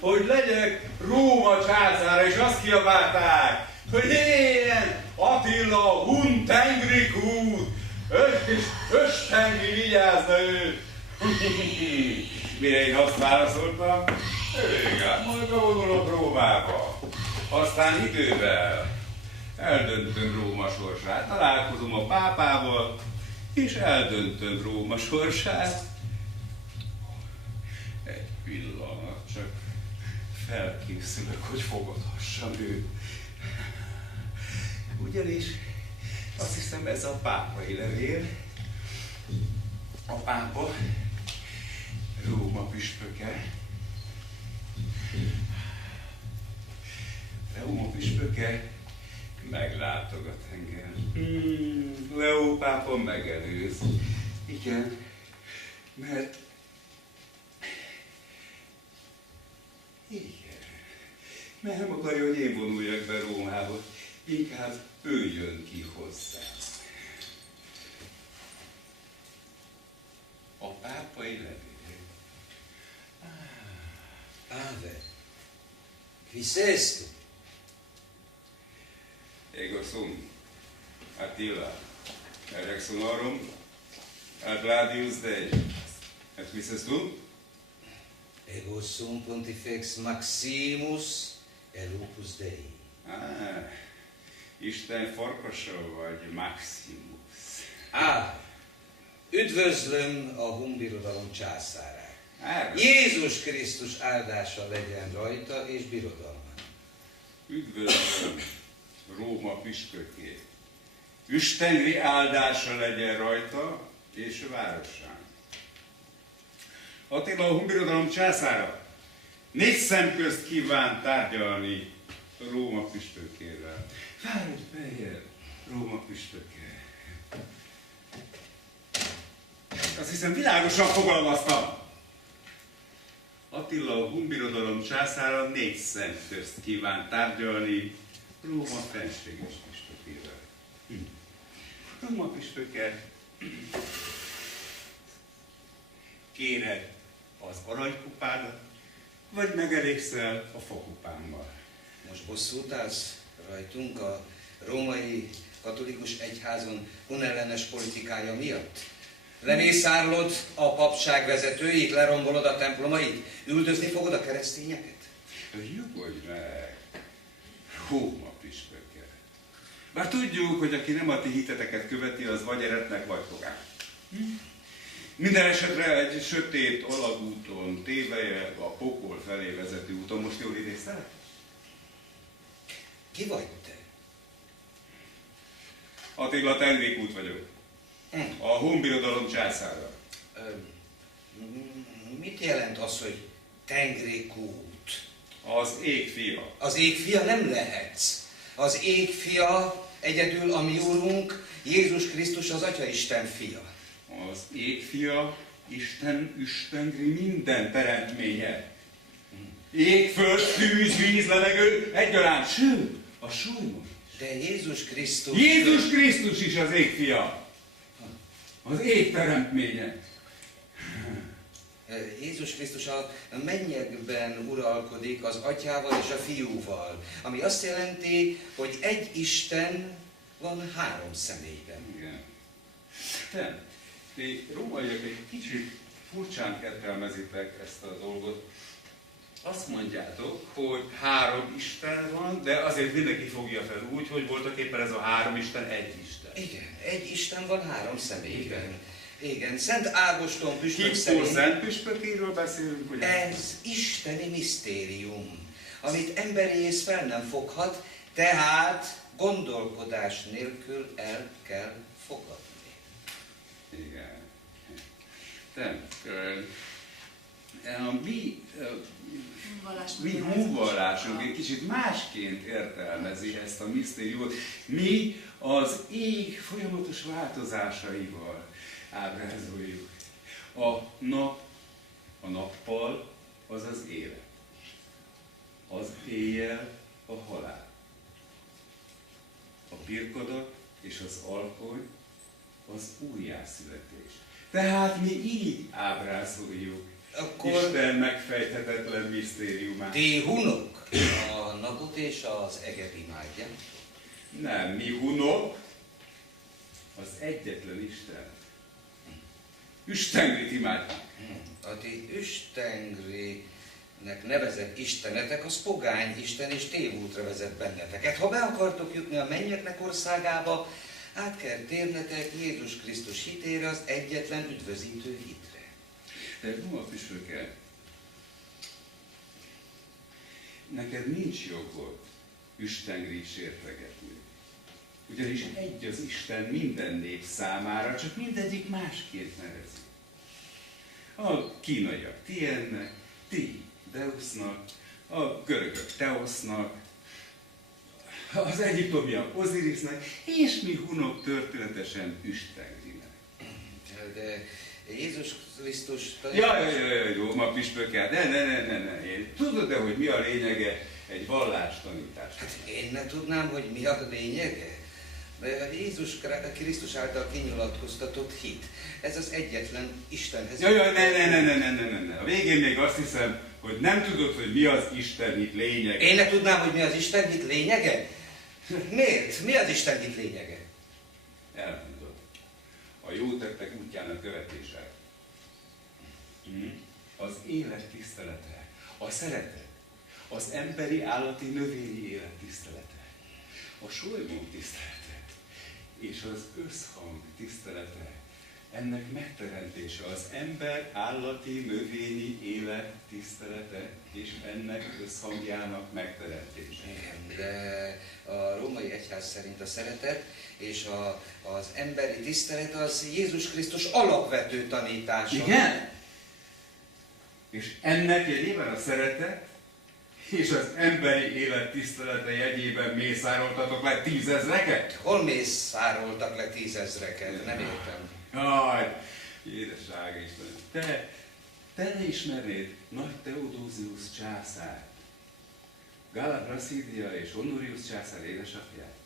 hogy legyek Róma császára, és azt kiabálták, hogy én, Attila, Hun Tengrikút, és Östengri vigyázna ő. Mire én azt válaszoltam, igen, majd bevonulok Rómába. Aztán idővel eldöntöm Róma sorsát, találkozom a pápával, és eldöntöm Róma sorsát. Egy pillanat, csak felkészülök, hogy fogadhassam őt. Ugyanis azt hiszem, ez a pápai levél. A pápa Róma püspöke. Róma püspöke meglátogat engem. Leó pápa megelőz. Igen, mert nem akarja, hogy én vonuljak be Rómába. Inkább ő jön ki hozzám. A pápai levél. Ave, qui sei tu? Ego sum, Attila, erec sonorum, ad Gladius Dei. Et qui ses tu? Ego sum Pontifex Maximus et Lupus Dei. Isten farkasa vagy, Maximus. Üdvözlöm a Hun Birodalom császárát. Jézus Krisztus áldása legyen rajta és birodalma. Üdvözlöm Róma püspökét. Isteni áldása legyen rajta és a városán. Attila, a Hun Birodalom császára 4 szem közt kíván tárgyalni Róma püspökével. Várj beljebb, Róma püspöke. Azt hiszem, világosan fogalmaztam. Attila, a Hun Birodalom császára 4 szem közt kíván tárgyalni Róma fenséges püspökével. Róma püspöke, kéred az aranykupádat, vagy megelégszel a fakupámmal? Most bosszút állsz rajtunk a római katolikus egyházon hunellenes politikája miatt? Lemészárlod a papság vezetőit, lerombolod a templomait, üldözni fogod a keresztényeket? Nyugodj meg, Róma püspöke. Bár tudjuk, hogy aki nem a ti hiteteket követi, az vagy eretnek, vagy fogák. Minden esetre egy sötét alagúton, téveje a pokol felé vezető úton. Most jól idéztel? Ki vagy te? Attila Tengrikút vagyok. A Hun Birodalom császára. Mit jelent az, hogy Tengrikút? Az ég fia. Az ég fia nem lehetsz. Az ég fia egyedül a mi úrunk, Jézus Krisztus az Atyaisten fia. Az ég fia, Isten, Istengri minden teremtménye. Ég, föld, tűz, víz, levegő, egyaránt, sőt, a súlyos. De Jézus Krisztus... Jézus Krisztus is az ég fia. Az ég teremtménye. Jézus Krisztus a mennyekben uralkodik az Atyával és a Fiúval, ami azt jelenti, hogy egy Isten van 3 személyben. Igen. De ti rómaiak egy kicsit furcsán értelmezitek ezt a dolgot. Azt mondjátok, hogy 3 Isten van, de azért mindenki fogja fel úgy, hogy voltak éppen ez a 3 Isten egy Isten. Igen, egy Isten van 3 személyben. Igen, Szent Ágoston püspök Hippó szerint... Szent püspökéről beszélünk, ugye? Ez isteni misztérium, amit emberi ész fel nem foghat, tehát gondolkodás nélkül el kell fogadni. Igen. De, a mi honvallásunk egy kicsit másként értelmezi ezt a misztériumot. Mi az ég folyamatos változásaival ábrázoljuk. A nap a nappal az az élet. Az éjjel a halál. A birkodak és az alkohol az újjászületés. Tehát mi így ábrázoljuk Akkor Isten megfejthetetlen misztériumát. ti hunok a napot és az eget imádja. Nem, mi hunok, az egyetlen Isten. Üstengrit imádják. A ti Üstengrinek nevezett istenetek, az pogány isten és tévútra vezet benneteket. Ha be akartok jutni a mennyeknek országába, át kell térnetek Jézus Krisztus hitére, az egyetlen üdvözítő hitre. De Duma püspöke, neked nincs jogod Üstengrit sértegetni. Ugyanis egy az Isten minden nép számára, csak mindegyik másként nevezi. A kínaiak Tiennek, ti Deusnak, a görögök Teosznak, az egyiptomiak Ozirisnek, és mi hunok történetesen Üstengrinek. De Jézus Krisztus... Jaj, Róma püspöke, ne. Tudod-e, hogy mi a lényege egy vallástanításnak? Hát én ne tudnám, hogy mi a lényege. De Jézus Krisztus által kinyilatkoztatott hit. Ez az egyetlen Istenhez... Jaj, ne. A végén még azt hiszem, hogy nem tudod, hogy mi az Isten hit lényege. Én ne tudnám, hogy mi az Isten hit lényege? Miért? Mi az Isten hit lényege? Elmondod. A jó tettek útjának követése. Az élet tisztelete, a szeretet, az emberi, állati, növényi élet tisztelete, a solymó tisztelete és az összhang tisztelete, ennek megteremtése, az ember, állati, növényi élet tisztelete és ennek összhangjának megteremtése. Igen, de a római egyház szerint a szeretet és az emberi tisztelet az Jézus Krisztus alapvető tanítása. Igen? És ennek jegyében a szeretet és az emberi élet tisztelete jegyében mészároltatok le 10 000-eket? Hol mészároltak le 10 000-eket? Nem értem. Jaj, édeság Isten, te ne ismernéd nagy Theodosius császár, Galla Placidia és Honorius császár édesapját?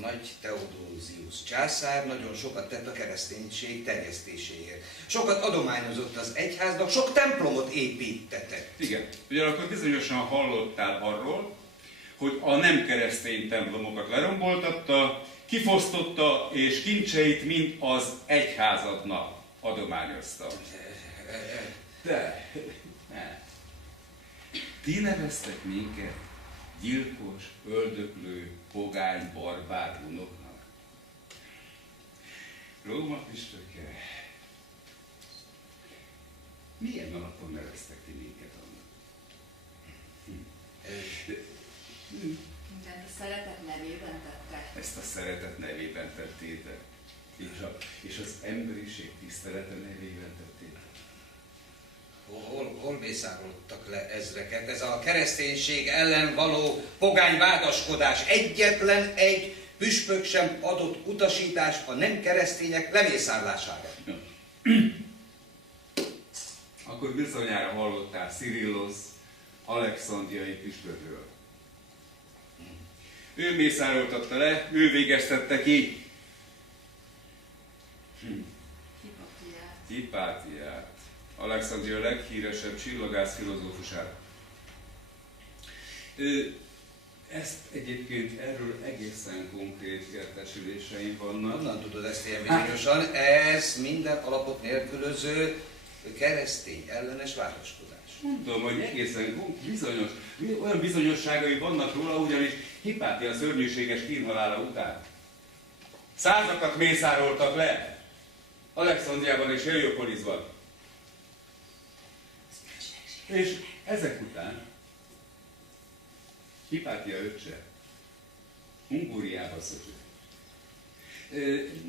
Nagy Theodosius császár nagyon sokat tett a kereszténység terjesztéséért. Sokat adományozott az egyháznak, sok templomot építetett. Igen, ugyanakkor bizonyosan hallottál arról, hogy a nem keresztény templomokat leromboltatta, kifosztotta és kincseit mind az egyházadnak adományozta. De, ne. Ti neveztek minket gyilkos, öldöklő, pogány, barbár hunoknak. Róma püspöke, milyen alapon neveztek ti minket annak? Mindent a szeretet nevében tette. Ezt a szeretet nevében tettétek, és az emberiség tisztelete nevében tettétek. Hol mészároltak le ezreket? Ez a kereszténység ellen való pogány vádaskodás. Egyetlen egy püspök sem adott utasítást a nem keresztények lemészárlására. Ja. Akkor bizonyára hallottál Cirillos alexandriai püspökről. Ő mészároltatta le, ő végeztette ki Hipátiát, Alexandria leghíresebb csillagász filozófusát. Ezt egyébként erről egészen konkrét értesüléseim vannak. Honnan tudod ezt ilyen bizonyosan? Ez minden alapot nélkülöző keresztény ellenes vádaskodás. Mondom, hogy egészen bizonyos, olyan bizonyosságai vannak róla, ugyanis Hipátia szörnyűséges kínhalála után százakat mészároltak le Alexandriában és Heliopolisban. És ezek után Hipátia öccse Ungóriába szökött.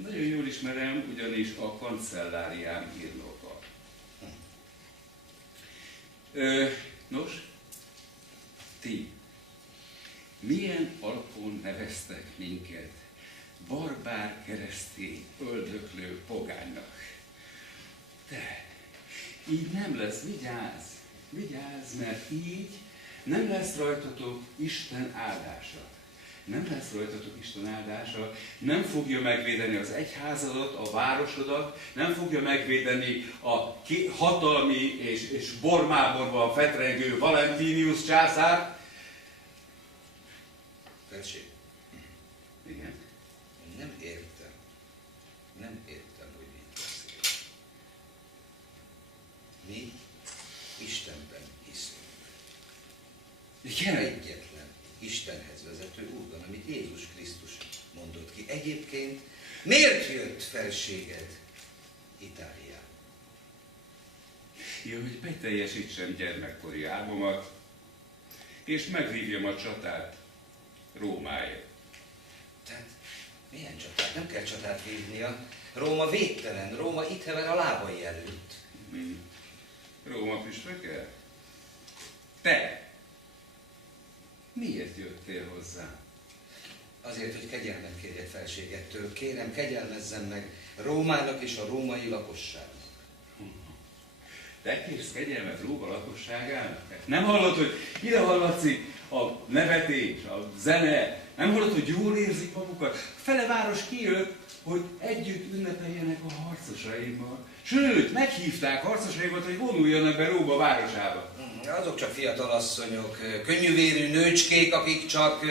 Nagyon jól ismerem, ugyanis a kancelláriám írnoka. Nos, ti milyen alapon neveztek minket barbár, keresztény, öldöklő pogánynak? De így nem lesz, vigyázz, mert így nem lesz rajtatok Isten áldása. nem lesz rajtatok Isten áldása, nem fogja megvédeni az egyházadat, a városodat, nem fogja megvédeni a hatalmi és bormáborban fetrengő Valentinius császárt. Felség, Igen. nem értem, hogy mit beszél. Mi Istenben hiszünk. Igen. Egyetlen Istenhez vezető úton, amit Jézus Krisztus mondott ki. Egyébként miért jött felséged Itáliába? Jó, hogy beteljesítsem gyermekkori álmomat, és megvívjam a csatát Rómáért. Tehát milyen csatát? Nem kell csatát vívnia. Róma védtelen, Róma itt hever a lábai előtt. Róma püspöke? Te! Miért jöttél hozzá? Azért, hogy kegyelmet kérjek felségettől. Kérem, kegyelmezzem meg Rómának és a római lakosságnak. Te kérsz kegyelmet Róma lakosságának? Nem hallod, hogy ide hallatszik a nevetés, a zene? Nem hallod, hogy jól érzik magukat? Fele város kijött, hogy együtt ünnepeljenek a harcosaimmal. Sőt, meghívták harcosaimat, hogy vonuljanak be Róma városába. Azok csak fiatal asszonyok, könnyűvérű nőcskék, akik csak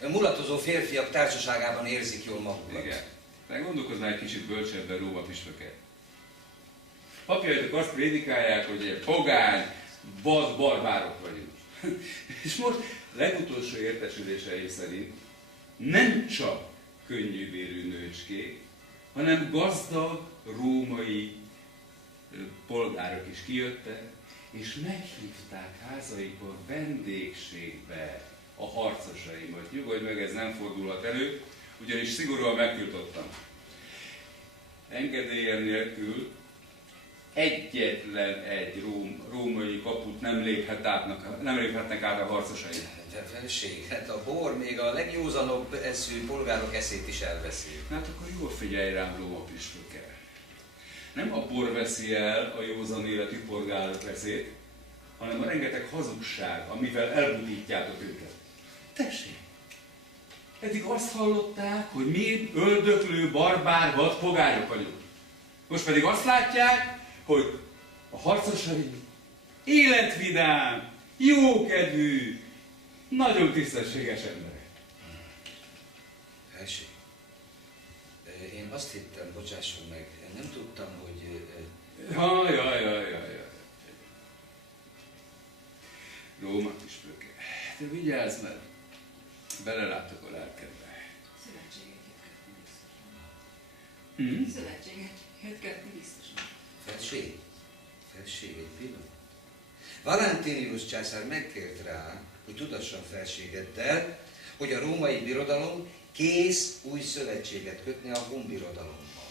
mulatozó férfiak társaságában érzik jól magukat. Igen. De gondolkozz már egy kicsit bölcsebben, Róma püspöke. Papjaitok azt prédikálják, hogy pogány, vad barbárok vagyunk. És most legutolsó értesüléseim szerint nem csak könnyűvérű nőcskék, hanem gazdag római polgárok is kijöttek, és meghívták házaikba vendégségbe a harcosaimat. Nyugodj meg, ez nem fordulhat elő, ugyanis szigorúan megtiltottam. Engedélyen nélkül egyetlen egy római kaput nem léphetnek át a harcosaim. De felség, hát a bor még a legjózanabb eszű polgárok eszét is elveszi. Hát akkor jól figyelj rám, Róma püspöke. Nem a bor veszi el a józan életű polgárok eszét, hanem a rengeteg hazugság, amivel elbutítjátok őket. Tessék! Eddig azt hallották, hogy mi öldöklő, barbár, vad pogányok vagyunk. Most pedig azt látják, hogy a harcosaim életvidám, jókedvű, nagyon tisztességes emberek. Felség, én azt hittem, bocsásson meg, nem tudtam, hogy... Jaj. Róma püspöke, te vigyázz, mert belelátok a lelkedbe. Szövetséget kötni biztosan. Felség, egy pillanat. Valentinius császár megkért rá, hogy tudassam felségeddel, hogy a római birodalom kész új szövetséget kötni a honbirodalommal.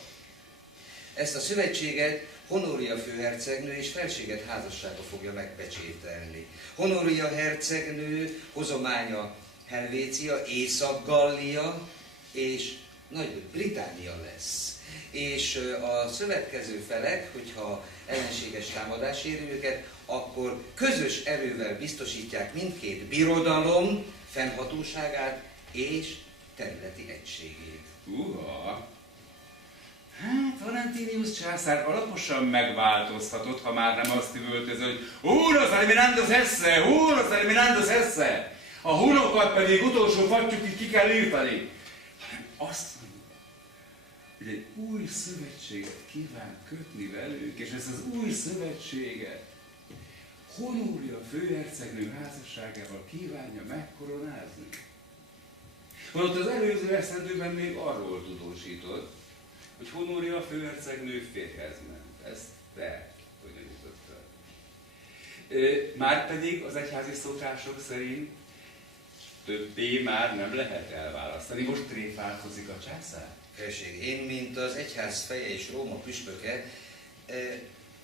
Ezt a szövetséget Honoria főhercegnő és felséget házassága fogja megpecsételni. Honoria hercegnő hozománya Helvécia, Észak-Gallia és Nagy-Britannia lesz. És a szövetkező felek, hogyha ellenséges támadás éri őket, akkor közös erővel biztosítják mindkét birodalom fennhatóságát és területi egységét. Hát Valentinius császár alaposan megváltozhatott, ha már nem azt üvöltöz, hogy Unos eliminandos esse! A hunokat pedig utolsó fattyukig ki kell írtani. Hanem azt mondja, hogy egy új szövetséget kíván kötni velük, és ezt az új szövetséget Honoria főhercegnő házasságával kívánja megkoronázni. Holott az előző esztendőben még arról tudósított, hogy Honoria főhercegnő férjhez ment. Ezt te bonyolítottad. Márpedig az egyházi szokások szerint többé már nem lehet elválasztani. Most tréfálkozik a császár? Felség, én, mint az egyház feje és Róma püspöke,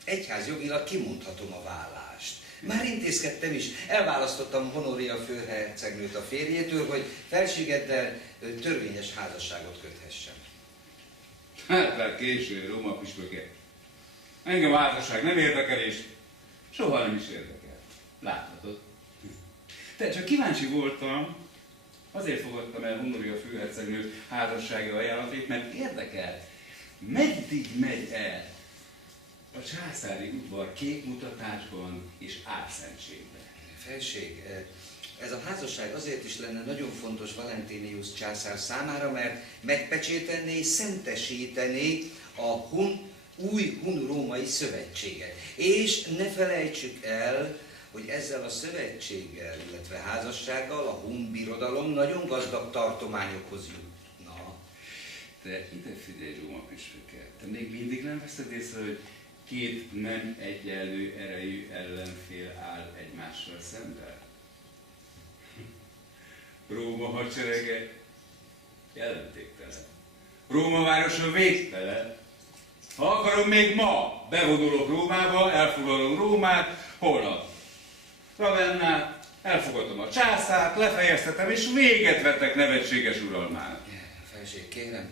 egyházjogilag kimondhatom a vállást. Már intézkedtem is, elválasztottam Honoria főhercegnőt a férjétől, hogy felségeddel törvényes házasságot köthessem. Hát már késő, Róma püspöke. Engem a házasság nem érdekel, és soha nem is érdekel. Láthatod? Te csak kíváncsi voltam, Azért fogadtam el Honoria főhercegnő házassági ajánlatét, mert érdekelt, meddig megy el a császári udvar képmutatásban és álszentségben. Felség, ez a házasság azért is lenne nagyon fontos Valentinius császár számára, mert megpecsételné és szentesítené a új hun-római szövetséget. És ne felejtsük el, hogy ezzel a szövetséggel, illetve házassággal a hun birodalom nagyon gazdag tartományokhoz jutna. De ide figyelj, Róma püspöke, te még mindig nem veszed észre, hogy két nem egyenlő erejű ellenfél áll egymással szemben? Róma hadserege jelentéktelen. Róma városa végtelen. Ha akarom, még ma bevonulok Rómába, elfoglalom Rómát, holnap Ravennát, elfogadom a császárt, lefejeztetem és véget vettek nevetséges uralmának. Felség, kérem,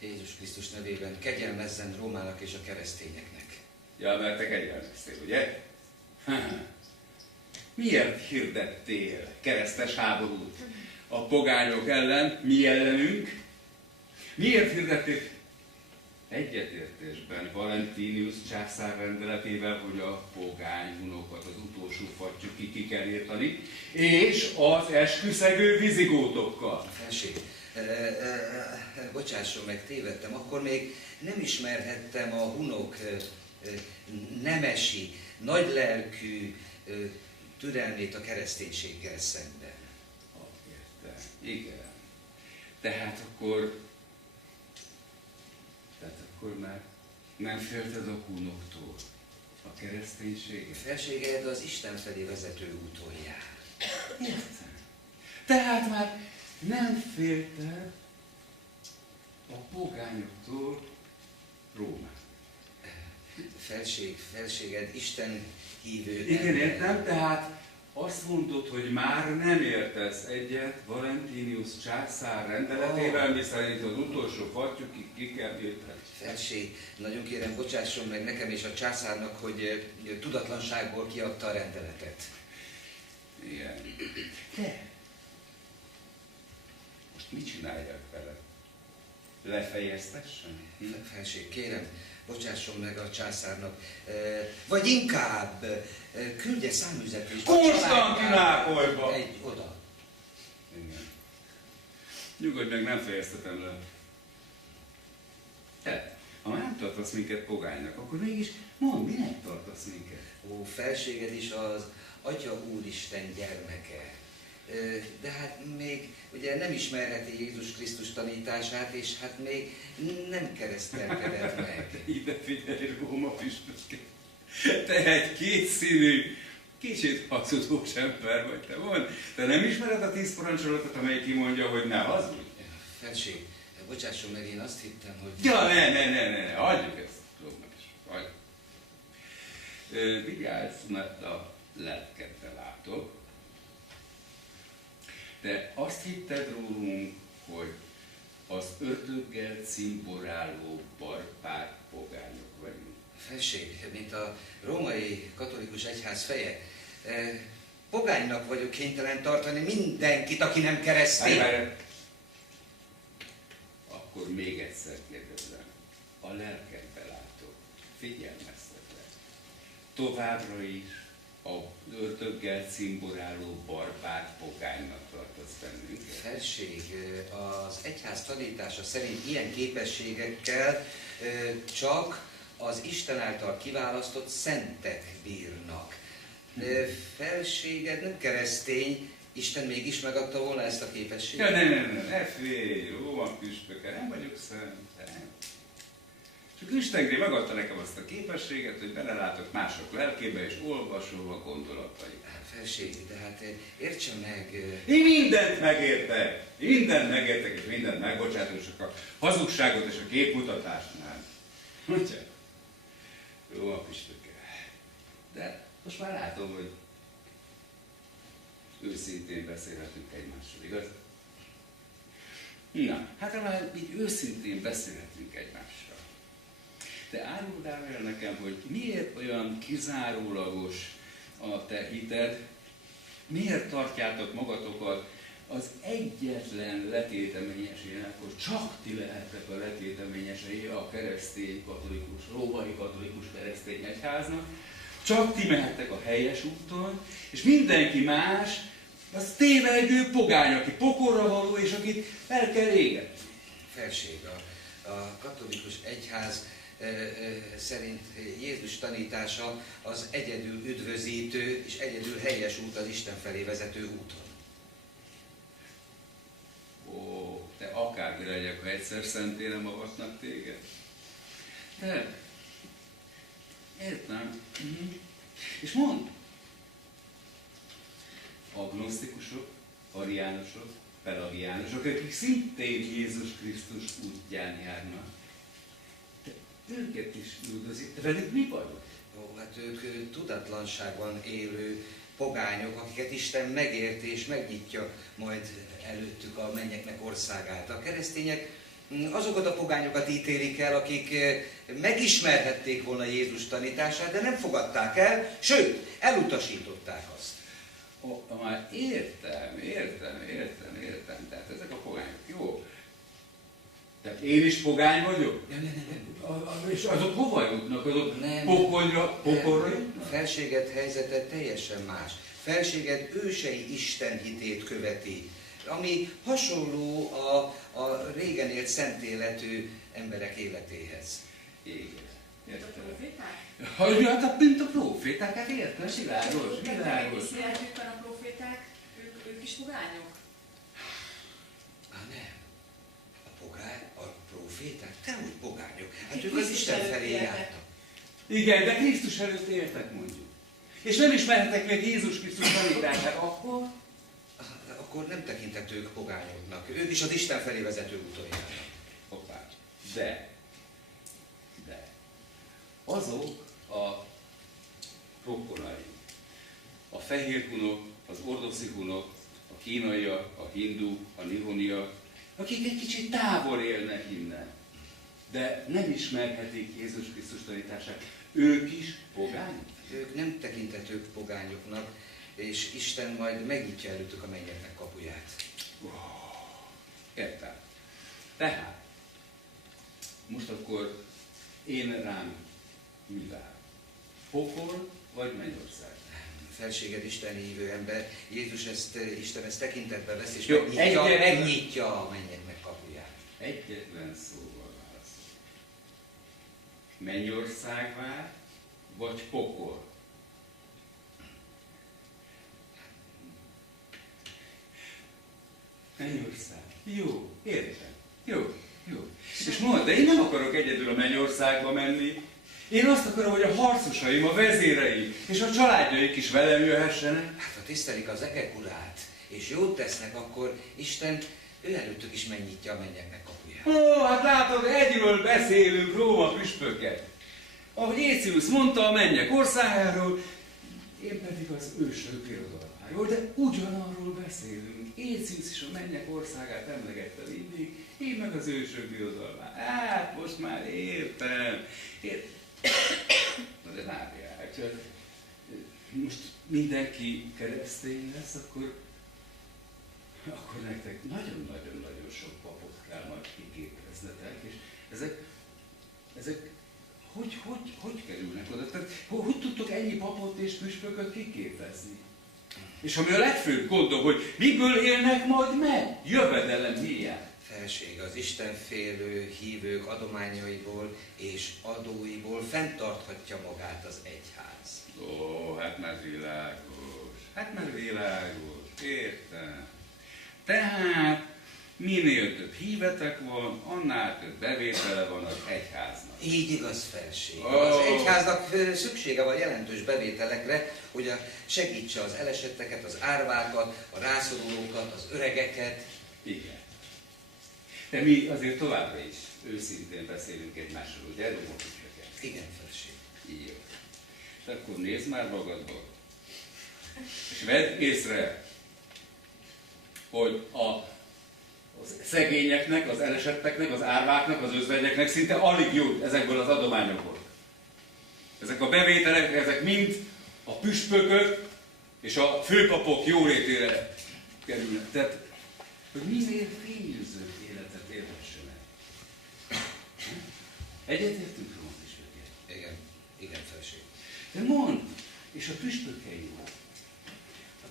Jézus Krisztus nevében kegyelmezzen Rómának és a keresztényeknek. Ja, mert te kegyelmeztél, ugye? Miért hirdettél keresztes háborút a pogányok ellen, mi ellenünk? Miért hirdettél egyetértésben Valentinius császár rendeletével, hogy a pogány hunokat az utolsó fattyúkig ki kell írtani, és az esküszegő vizigótokkal? Felség, bocsásson meg, tévedtem, akkor még nem ismerhettem a hunok nemesi, nagylelkű türelmét a kereszténységgel szemben. Értem, igen. Tehát akkor már nem félted a hunoktól, a kereszténységet? Felséged az Isten felé vezető úton jár. Értem. Tehát már nem félted a pogányoktól Rómát. Felséged Isten hívő. Igen, értem, tehát azt mondod, hogy már nem értesz egyet Valentinius császár rendeletével, miszerint az utolsó fattyúkig ki kell írtani. Felség, nagyon kérem, bocsásson meg nekem és a császárnak, hogy tudatlanságból kiadta a rendeletet. Igen. De most mit csináljak vele? Lefejeztessen? Felség, kérem, bocsásson meg a császárnak, vagy inkább küldje számüzetésbe Konstantinápolyba! Egy oda. Igen. Nyugodj meg, nem fejeztetem le. Te, ha már nem tartasz minket pogánynak, akkor mégis mondd, minek tartasz minket? Ó, felséged is az Atya Úristen gyermeke. De hát még ugye nem ismerheti Jézus Krisztus tanítását, és hát még nem keresztelkedett meg. Ide figyelj, Róma püspöke. Te egy kétszínű, kicsit hazudós ember vagy, te mondd. Te nem ismered a 10 parancsolatot, amely kimondja, hogy ne hazudj? Felség, bocsásson meg, én azt hittem, hogy... Ja, ne, hagyjuk ezt, Róma püspöke, hagyjuk. Vigyázz, mert a lelkedbe látok. De azt hitted rólunk, hogy az ördöggel cimboráló barbár pogányok vagyunk. Felség, mint a római katolikus egyház feje, pogánynak vagyok kénytelen tartani mindenkit, aki nem keresztény. Akkor még egyszer kérdezem. A lelkedbe látok. Figyelmeztetek. Továbbra is az ördöggel cimboráló barbár pogánynak tartasz bennünket. Felség, az egyház tanítása szerint ilyen képességekkel csak az Isten által kiválasztott szentek bírnak. Felséged nem keresztény, Isten mégis megadta volna ezt a képességet? Ja, ne félj, Róma püspöke, nem vagyok szent. Csak Isten megadta nekem azt a képességet, hogy belelátok mások lelkébe, és olvasom a gondolatait. Felség, de hát értse meg... Én mindent megértek! Mindent megértek, és mindent megbocsátok, csak a hazugságot és a képmutatást nem. Ugye? Jó a püspöke. De most már látom, hogy őszintén beszélhetünk egymással, igaz? Na, hát már így őszintén beszélhetünk egymással. Te áruld el nekem, hogy miért olyan kizárólagos a te hited, miért tartjátok magatokat az egyetlen letéteményesé, akkor csak ti lehettek a letéteményesei a keresztény katolikus, római katolikus keresztény egyháznak, csak ti mehettek a helyes úton, és mindenki más, az tévelygő pogány, aki pokorra való, és akit el kell égetni. Felség, a katolikus egyház szerint Jézus tanítása az egyedül üdvözítő és egyedül helyes út az Isten felé vezető úton. Ó, te akármi legyek, ha egyszer szenté nem avatnak téged. De, értem. És mondd, agnosztikusok, ariánusok, pelagiánusok, akik szintén Jézus Krisztus útján járnak, te őket is üldözik, velük mi bajod? Ó, hát ők tudatlanságban élő pogányok, akiket Isten megért és megnyitja majd előttük a mennyeknek országát. A keresztények azokat a pogányokat ítélik el, akik megismerhették volna Jézus tanítását, de nem fogadták el, sőt, elutasították azt. Már értem. Tehát ezek a pogányok, jó. Tehát én is pogány vagyok? Nem. És azok hova jutnak? Azok pokolra jutnak? Felséged helyzete teljesen más. Felséged ősei Isten hitét követi, ami hasonló a régen élt szent életű emberek életéhez. Igen. Értem. A proféták? Hát, mint a proféták, hát értem, világos. Életükben a proféták, ők is pogányok? Nem. A proféták? Dehogy pogányok. Hát ők az Isten felé jártak. Igen, de Krisztus előtt éltek, mondjuk. És nem ismerhetek meg Jézus Krisztus tanítását, Akkor nem tekintetők pogányoknak. Ők is az Isten felé vezető úton járnak. Hoppá. De. Azok a rokonai, a fehér hunok, az ordoszi hunok, a kínaiak, a hindu, a nihoniak, akik egy kicsit távol élnek innen, de nem ismerhetik Jézus Krisztus tanítását. Ők is pogányok? Ők nem tekintetők pogányoknak, és Isten majd megnyitja előttük a mennyeknek kapuját. Értem. Tehát, most akkor én rám mi vár? Pokol vagy mennyország? Felséged Isten hívő ember, Isten ezt tekintetbe vesz, és Jó, megnyitja a mennyeknek kapuját. Egyetlen szóval válaszol. Mennyország vár, vagy pokol? Mennyország. Jó, értem. Jó. És mondd, de én nem akarok egyedül a mennyországba menni. Én azt akarom, hogy a harcosaim, a vezéreim és a családjaik is velem jöhessenek. Hát ha tisztelik az egekulát, és jót tesznek, akkor Isten ő előttük is megnyitja a mennyeknek kapuját. Ó, hát látod, egyről beszélünk, Róma püspöket. Ahogy Écius mondta a mennyek országáról, én pedig az ősök birodalmáról, de ugyanarról beszélünk. Écius is a mennyek országát emlegette mindig, én meg az ősök birodalmát. Hát most már értem. Na de várjál, csak most mindenki keresztény lesz, akkor nektek nagyon-nagyon sok papot kell majd kiképeznetek, és ezek hogy kerülnek oda? Tehát, hogy tudtok ennyi papot és püspököt kiképezni? És ami a legfőbb gondom, hogy miből élnek majd meg? Jövedelem hiány. Felség az Istenfélő hívők adományaiból és adóiból fenntarthatja magát az egyház. Ó, hát már világos. Értem. Tehát minél több hívetek van, annál több bevétele van az egyháznak. Így igaz, Felség. Az egyháznak szüksége van jelentős bevételekre, hogy segítse az elesetteket, az árvákat, a rászorulókat, az öregeket. Igen. De mi azért továbbra is őszintén beszélünk egymásról, ugye, Róma püspökek? Igen, Felség. Így. És akkor nézd már magadba, és vedd észre, hogy a szegényeknek, az elesetteknek, az árváknak, az özvegyeknek szinte alig jut ezekből az adományokból. Ezek a bevételek, ezek mind a püspökök és a főpapok jólétére kerülnek. Tehát hogy minél fényűzőbb életet élhessenek. Egyetértünk, Róma püspökje? Igen, igen, felség. De mondd, és a püspökei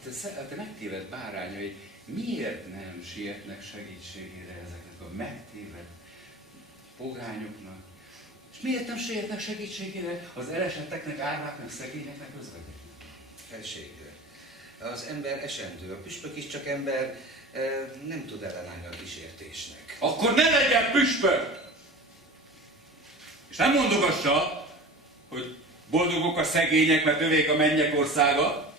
a te megtévedt bárányai miért nem sietnek segítségére ezeknek a megtévedt pogányoknak? És miért nem sietnek segítségére az elesetteknek, árváknak, szegényeknek, özvegyeknek? Felség, az ember esendő, a püspök is csak ember, nem tud ellenállni a kísértésnek. Akkor ne legyen püspök! És nem mondogassa, hogy boldogok a szegények, mert övék a mennyek országa.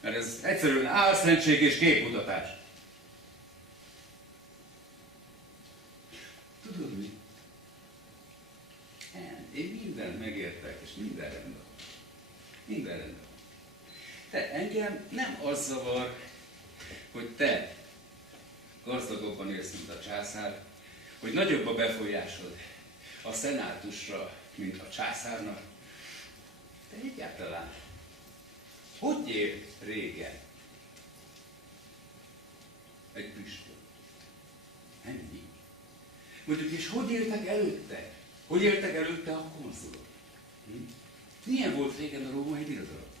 Mert ez egyszerűen álszentség és képmutatás. Tudod mi? Én mindent megértek, és minden rendben van. Minden rendben van. Te engem nem az zavar, hogy te gazdagabban élsz, mint a császár, hogy nagyobb a befolyásod a szenátusra, mint a császárnak. De egyáltalán, hogy él régen egy püspök? Ennyi. Mondjuk, és hogy éltek előtte? Hogy éltek előtte a konzulok? Milyen volt régen a római birodalom?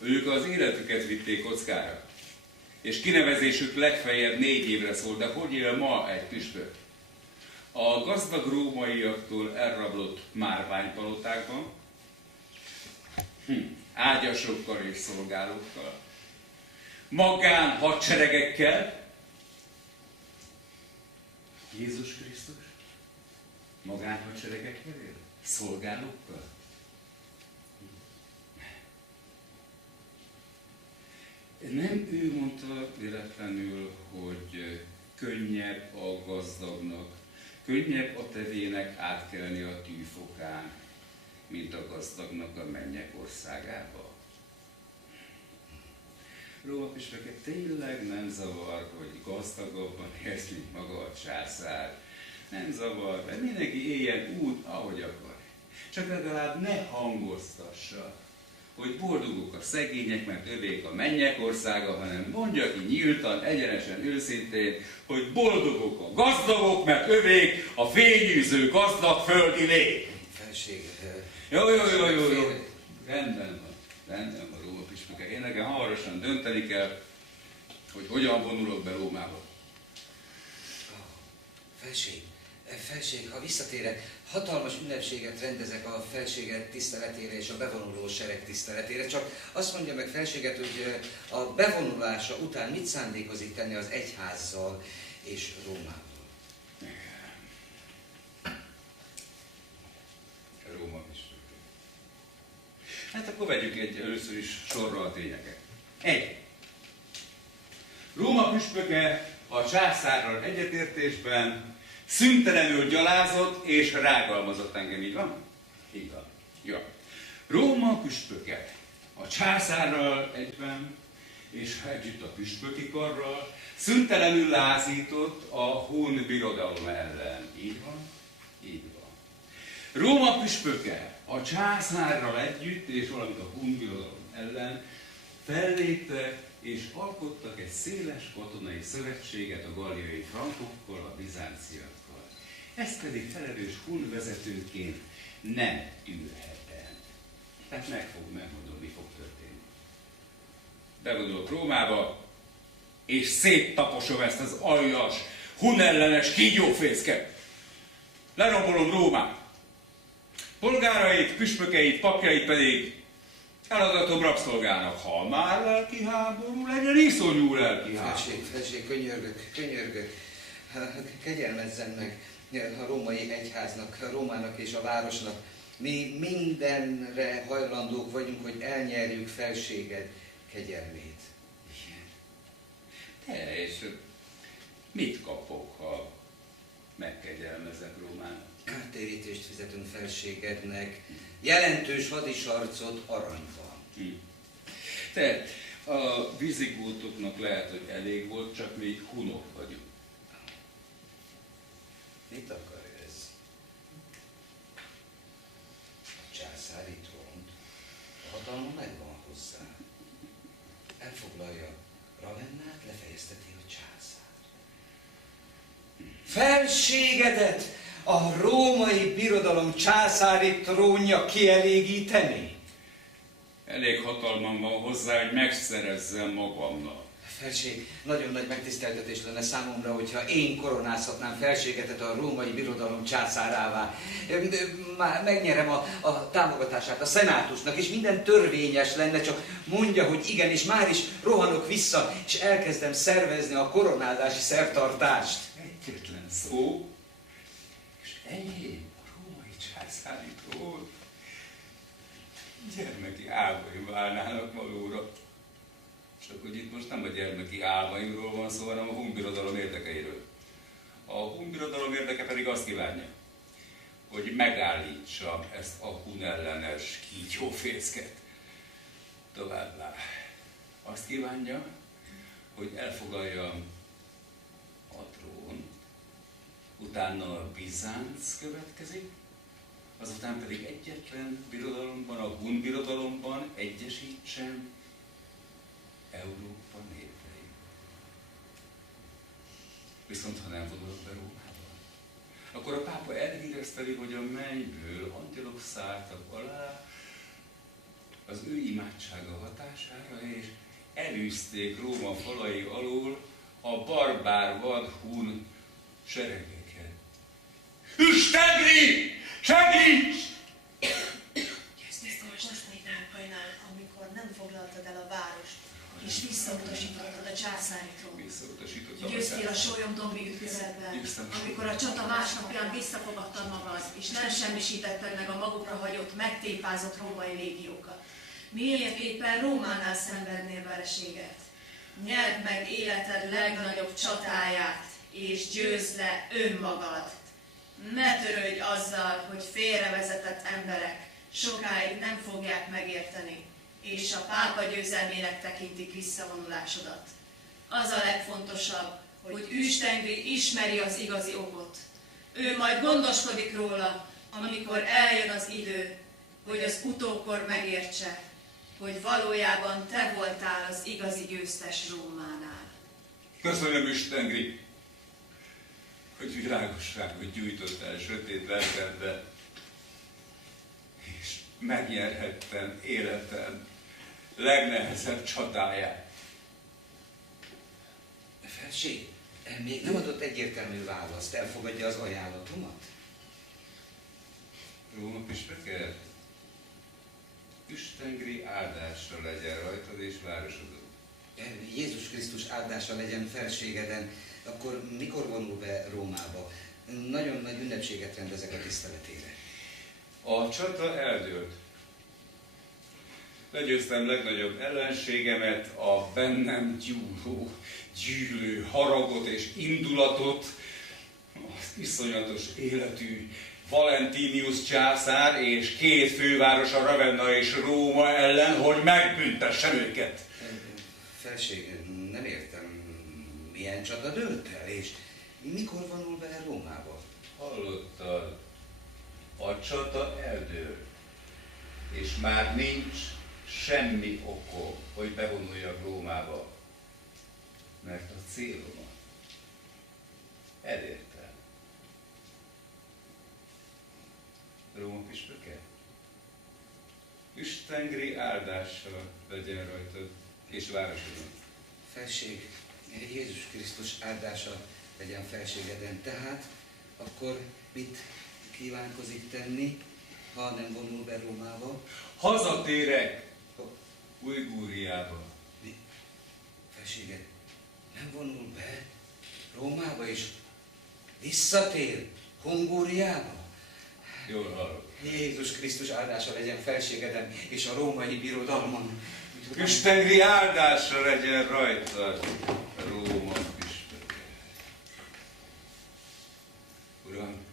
Ők az életüket vitték kockára. És kinevezésük legfeljebb 4 évre szólt, de hogy él ma egy püspök? A gazdag rómaiaktól elrablott márványpalotákban, ágyasokkal és szolgálókkal, magán hadseregekkel, Jézus Krisztus magán hadseregekkel él? Szolgálókkal? Nem ő mondta véletlenül, hogy könnyebb a gazdagnak, könnyebb a tevének átkelni a tűfokán, mint a gazdagnak a mennyek országába. Róma püspöke, tényleg nem zavar, hogy gazdagabban élsz, mint maga a császár. Nem zavar, mert mindenki éljen úgy, ahogy akar. Csak legalább ne hangoztassa, hogy boldogok a szegények, mert övék a mennyek országa, hanem mondja ki nyíltan, egyenesen, őszintén, hogy boldogok a gazdagok, mert övék a fényűző gazdag földi lé. Felség. Jó. Rendben van, Róma püspöke. Én nekem hamarosan dönteni kell, hogy hogyan vonulok be Rómába. Felség, ha visszatérek, hatalmas ünnepséget rendezek a felséget tiszteletére és a bevonuló sereg tiszteletére. Csak azt mondja meg felséget, hogy a bevonulása után mit szándékozik tenni az egyházzal és Rómával. Róma püspöke. Hát akkor vegyük először is sorra a tényeket. 1. Róma püspöke a császárral egyetértésben szüntelenül gyalázott és rágalmazott engem, így van? Így van. Jó. Róma püspöke a császárral egyben és együtt a püspöki karral szüntelenül lázított a hun birodalom ellen. Így van? Így van. Róma püspöke a császárral együtt és valamint a hun birodalom ellen felléptek és alkottak egy széles katonai szövetséget a galliai frankokkal, a bizánciakkal. Ez pedig felelős hun vezetőként nem ülhet el. Tehát megmondom, mi fog történni. Bevonulok Rómába, és széttaposom ezt az aljas, hun ellenes kígyófészket. Lerombolom Rómát. Polgárait, püspökeit, papjait pedig eladatom rabszolgának. Ha már lelki háború, legyen iszonyú lelki háború. Felség, könyörgök. Kegyelmezzen meg a római egyháznak, a Rómának és a városnak. Mi mindenre hajlandók vagyunk, hogy elnyerjük felséged kegyelmét. Igen. Te, és mit kapok, ha megkegyelmezek Rómának? Kártérítést fizetünk felségednek, jelentős hadisarcot aranyban. Te, a vizigótoknak lehet, hogy elég volt, csak még hunok vagyunk. Mit akar ez? A császári trónt, a hatalma megvan hozzá. Elfoglalja Ravennát, felségedet a római birodalom császári trónja kielégíteni? Elég hatalmam van hozzá, hogy megszerezzem magamnak. Felség, nagyon nagy megtiszteltetés lenne számomra, hogyha én koronázhatnám felségedet a római birodalom császárává. Már megnyerem a támogatását a szenátusnak, és minden törvényes lenne, csak mondja, hogy igen, és már is rohanok vissza, és elkezdem szervezni a koronázási szertartást. Egyetlen szó, és enyém a római császári trón. Gyermeki álmaim válnának valóra. Csak hogy itt most nem a gyermeki álmaimról van szó, hanem a Hun-birodalom érdekeiről. A Hun-birodalom érdeke pedig azt kívánja, hogy megállítsam ezt a Hun ellenes kígyófészket. Továbbá azt kívánja, hogy elfoglaljam a trón, utána a Bizánc következik, azután pedig egyetlen birodalomban, a Hun birodalomban egyesítsem Európa népeit. Viszont ha nem vonulok be Rómába, akkor a pápa elhírezteli, hogy a mennyből angyalok szálltak alá az ő imádsága hatására, és elűzték Róma falai alól a barbár vad hun seregeket. Üstengri! Segíts! Hajnál, amikor nem foglaltad el a várost, és visszautasítottad a császári trónt. Győztél a sólyomdombi ütközetben, amikor a csata másnapján visszafogadtad magad, és nem semmisítetted meg a magukra hagyott, megtépázott római légiókat. Miért éppen Rómánál szenvednél vereséget? Nyerd meg életed legnagyobb csatáját, és győzd le önmagad. Ne törődj azzal, hogy félrevezetett emberek sokáig nem fogják megérteni, és a pápa győzelmének tekintik visszavonulásodat. Az a legfontosabb, hogy Üstengri ismeri az igazi okot. Ő majd gondoskodik róla, amikor eljön az idő, hogy az utókor megértse, hogy valójában te voltál az igazi győztes Rómánál. Köszönöm, Üstengri, hogy világosságot gyújtottál sötét lelkembe, és megnyerhettem életem legnehezebb csatáját. Felség, még nem adott egyértelmű választ. Elfogadja az ajánlatomat? Róma püspöke, Üstengri áldásra legyen rajtad és városodon. Jézus Krisztus áldása legyen felségeden. Akkor mikor vonul be Rómába? Nagyon nagy ünnepséget rendezek a tiszteletére. A csata eldőlt. Legyőztem legnagyobb ellenségemet, a bennem gyűlő haragot és indulatot, az iszonyatos életű Valentinius császár és két fővárosa, Ravenna és Róma ellen, hogy megbüntessem őket. Felség, nem értem, milyen csata dőlt el, és mikor vonul be Rómába? Hallottad? A csata eldőlt, és már nincs semmi okom, hogy bevonuljak Rómába, mert a célomat elértem. Róma püspöke, Üstengri áldással legyen rajtad és városodon. Felség, Jézus Krisztus áldása legyen felségeden. Tehát akkor mit kívánkozik tenni, ha nem vonul be Rómába? Hazatérek Ujgúriába. Felsége, nem vonul be Rómába és visszatér Hungóriába? Jól hallok. Jézus Krisztus áldása legyen felségeden és a római birodalmon. Üstengri áldásra legyen rajtad, Róma püspöke. Uram,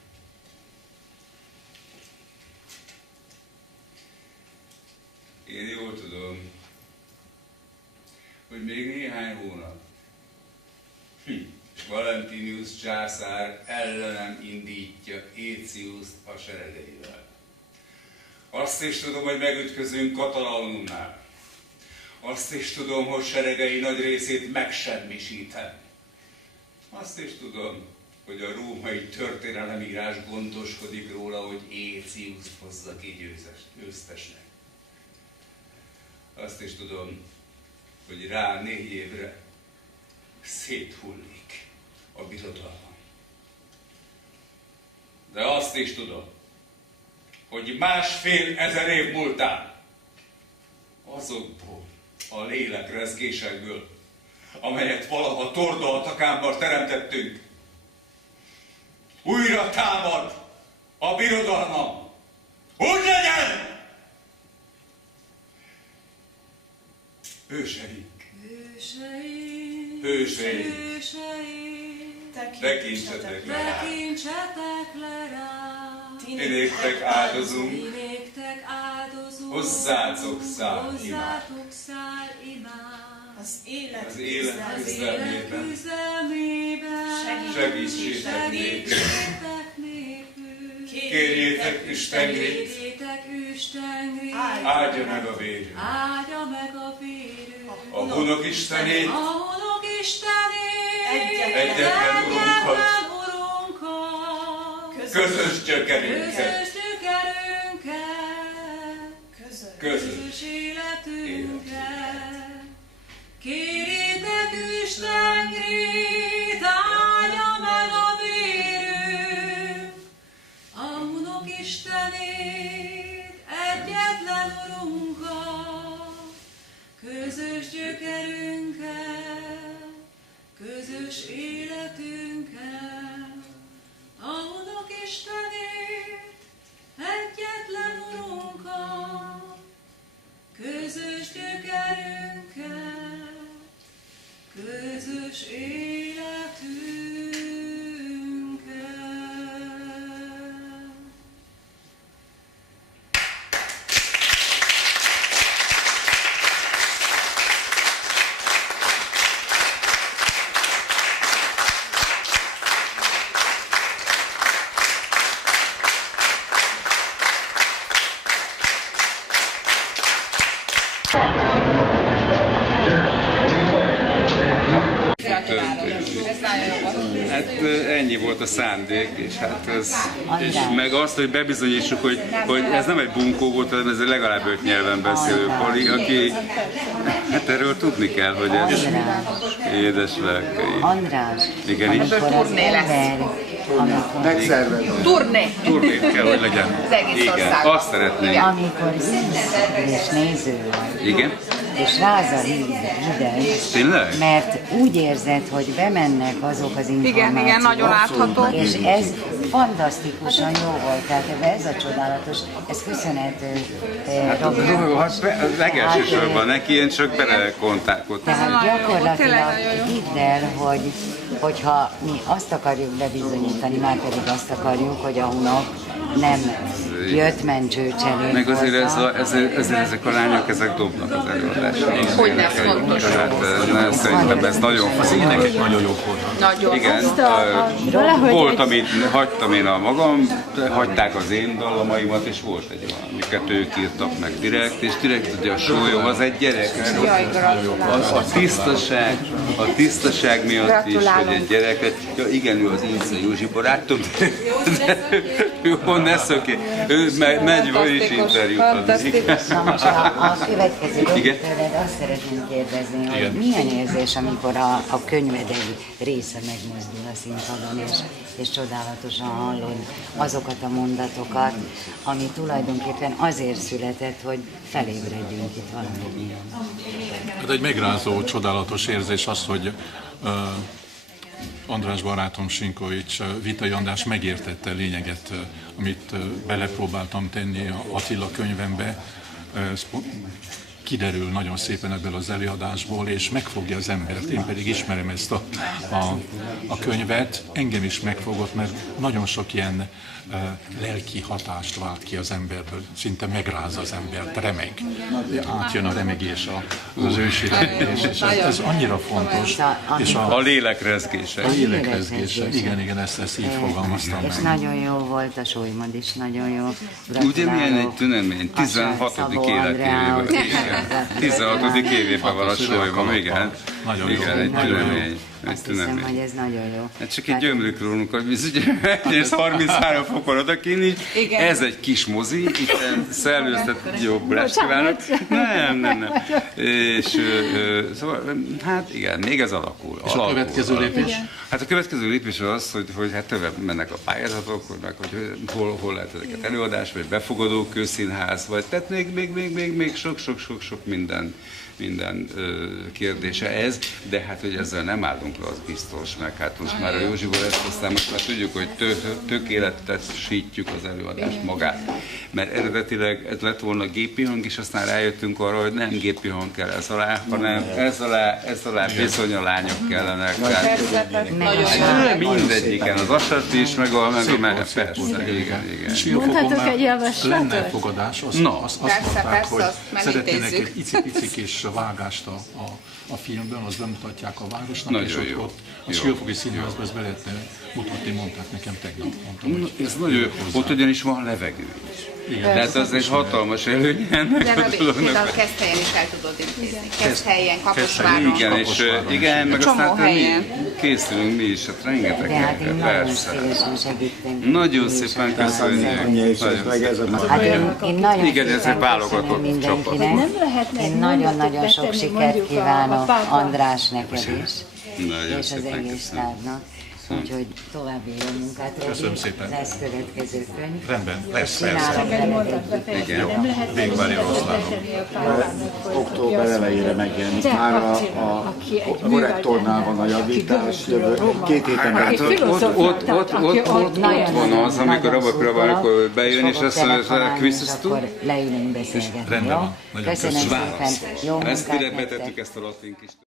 én jól tudom, hogy még néhány hónap, és Valentinius császár ellenem indítja Éciuszt a seregeivel. Azt is tudom, hogy megütközünk Katalánumnál. Azt is tudom, hogy seregei nagy részét megsemmisítem. Azt is tudom, hogy a római történelemírás gondoskodik róla, hogy Éciuszt hozza ki győztesnek. Azt is tudom, hogy rá 4 évre széthullik a birodalom. De azt is tudom, hogy 1,5 év múltán azokból a lélekrezgésekből, amelyet valaha Torda Atakánban teremtettünk, újra támad a birodalmam. Úgy legyen! Hőseink! Hőseink! Tekintsetek le rá! Ti néktek áldozunk! Hozzátok szál imád! Az élet küzdelmében segítsétek népünk! Kérjétek Istengrét! Áldja meg a vérünk! A Hunok Istenét! Egyetlen Urunkat! Közös gyökerünket! Közös életünket! Kérjétek Istengrét, áldja meg a vérünk, a Hunok Istenét, egyetlen Urunkat, közös gyökerünket, közös életünket, a Hunok Istenét, egyetlen Urunkat, közös gyökerünket, közös életünket. Hát ennyi volt a szándék, és hát ez, és meg azt, hogy bebizonyítsuk, hogy ez nem egy bunkó volt, hanem ez legalább 5 nyelven beszélő poli, aki, hát erről tudni kell, hogy ez édes lelkeim. András, igen, így? amikor az ember, Turné kell, hogy legyen. Igen, azt szeretnénk. amikor és néző vagy, Igen? és ráz a hideg, Tényleg? mert úgy érzed, hogy bemennek azok az információk. Igen, nagyon látható. És ez fantasztikusan jó volt, tehát ez a csodálatos, ez köszönhető Robi. Hát legelsősorban neki, én csak belekontákoltam. Tehát gyakorlatilag tényleg nagyon jó. hidd el, hogyha mi azt akarjuk bebizonyítani, már pedig azt akarjuk, hogy a Hunok nem ment csőcselék Meg azért ezek a lányok, ezek dobnak az előadásra. Hogy nem fontos. Tehát szerintem ez nagyon fontos. Nagyon jók voltak. Nagyon. Igen, volt, amit hagytam én a magam, hagyták az én dallamaimat, és volt egy olyan, amiket ők írtak meg direkt, és direkt ugye a sólyom az egy gyerek. A tisztaság miatt is, hogy egy gyerek, ja, igen, ő az Ince Józsi barátom, ő ne szöké, ő megy, vagy is interjút ad. Na most a következő tőled azt szeretném kérdezni, hogy milyen érzés, amikor a könyved egy része megmozdul a színpadon, és csodálatosan hallod azokat a mondatokat, ami tulajdonképpen azért született, hogy felébredjünk itt valamilyen. Hát egy megrázó, csodálatos érzés az, hogy András barátom Sinkovics, Vitai András megértette a lényeget, amit belepróbáltam tenni Attila könyvembe. Ez kiderül nagyon szépen ebből az előadásból, és megfogja az embert. Én pedig ismerem ezt a könyvet, engem is megfogott, mert nagyon sok ilyen lelki hatást vált ki az emberből, szinte megráz az embert, remeg. Átjön a remegés, az ősi remegés, és ez annyira fontos. És A lélekrezgése. a lélekrezgése, igen, ezt így fogalmaztam És meg. nagyon jó volt, a súlymod is nagyon jó. Ugye milyen egy tünemény? 16. életévében. 16. évében van a súlyban, igen. Nagyon jó. Igen, egy tünemény. Azt hiszem, hogy ez nagyon jó. Hát csak egy gyömrük rólunk, hogy biz, ugye, és 33 fokon odakint is. Ez egy kis mozi, itt szellőztet jobbulást kívánok. Nem. És hát igen, még ez alakul. És a következő lépés? Hát a következő lépés az, hogy hát tovább mennek a pályázatok, hogy hol lehet ezeket előadás, vagy befogadó kőszínház, vagy tehát még sok minden kérdése ez, de hát, hogy ezzel nem állunk le, az biztos, meg hát most már a Józsiból aztán most már tudjuk, hogy tökéletesítjük az előadást magát. Mert eredetileg ez lett volna gépi hang, és aztán rájöttünk arra, hogy nem gépi hang kell ez alá, hanem ez alá bizony a lányok kellenek. Mindegyiken, az asat is, meg persze, igen. Mondhatok egy javaslatot? Lenne fogadás, azt mondták, hogy szeretnének egy icipici kis vágást a filmben, azt bemutatják a városnak, nagyon és jó. ott a Siófoki Színházban ezt be lehetne mutatni, mondták nekem tegnap. Mondtam, ez nagyon jó. Ott ugyanis van levegő is. Igen. Tehát az egy hatalmas előny ennek a dolognak. De a Keszthelyen is el tudod intézni. Keszthelyen, Kaposváron. Igen, meg aztán mi készülünk mi is, hát rengeteg. De hát én nagyon szívesen segítem. Nagyon szépen köszönjük. Hát én nagyon igen, ez egy válogatott mindenkinek. Én nagyon-nagyon sok sikert kívánok András neked is. És az egész stábnak. Úgyhogy további jó munkát, Robi. Köszönöm szépen. Lesz következő könyv. Rendben, lesz Csinálok veled együtt. Igen. Végvári Oroszlánom. Október elejére megjelenik. Már a korrektornál van a javítás, jövő 2 héten belül. Ott van az, amikor Rabak bejön, és azt mondja, hogy akkor leülünk beszélgetni, jó? Köszönöm szépen, jó munkát ezt nektek. betettük ezt a latin kis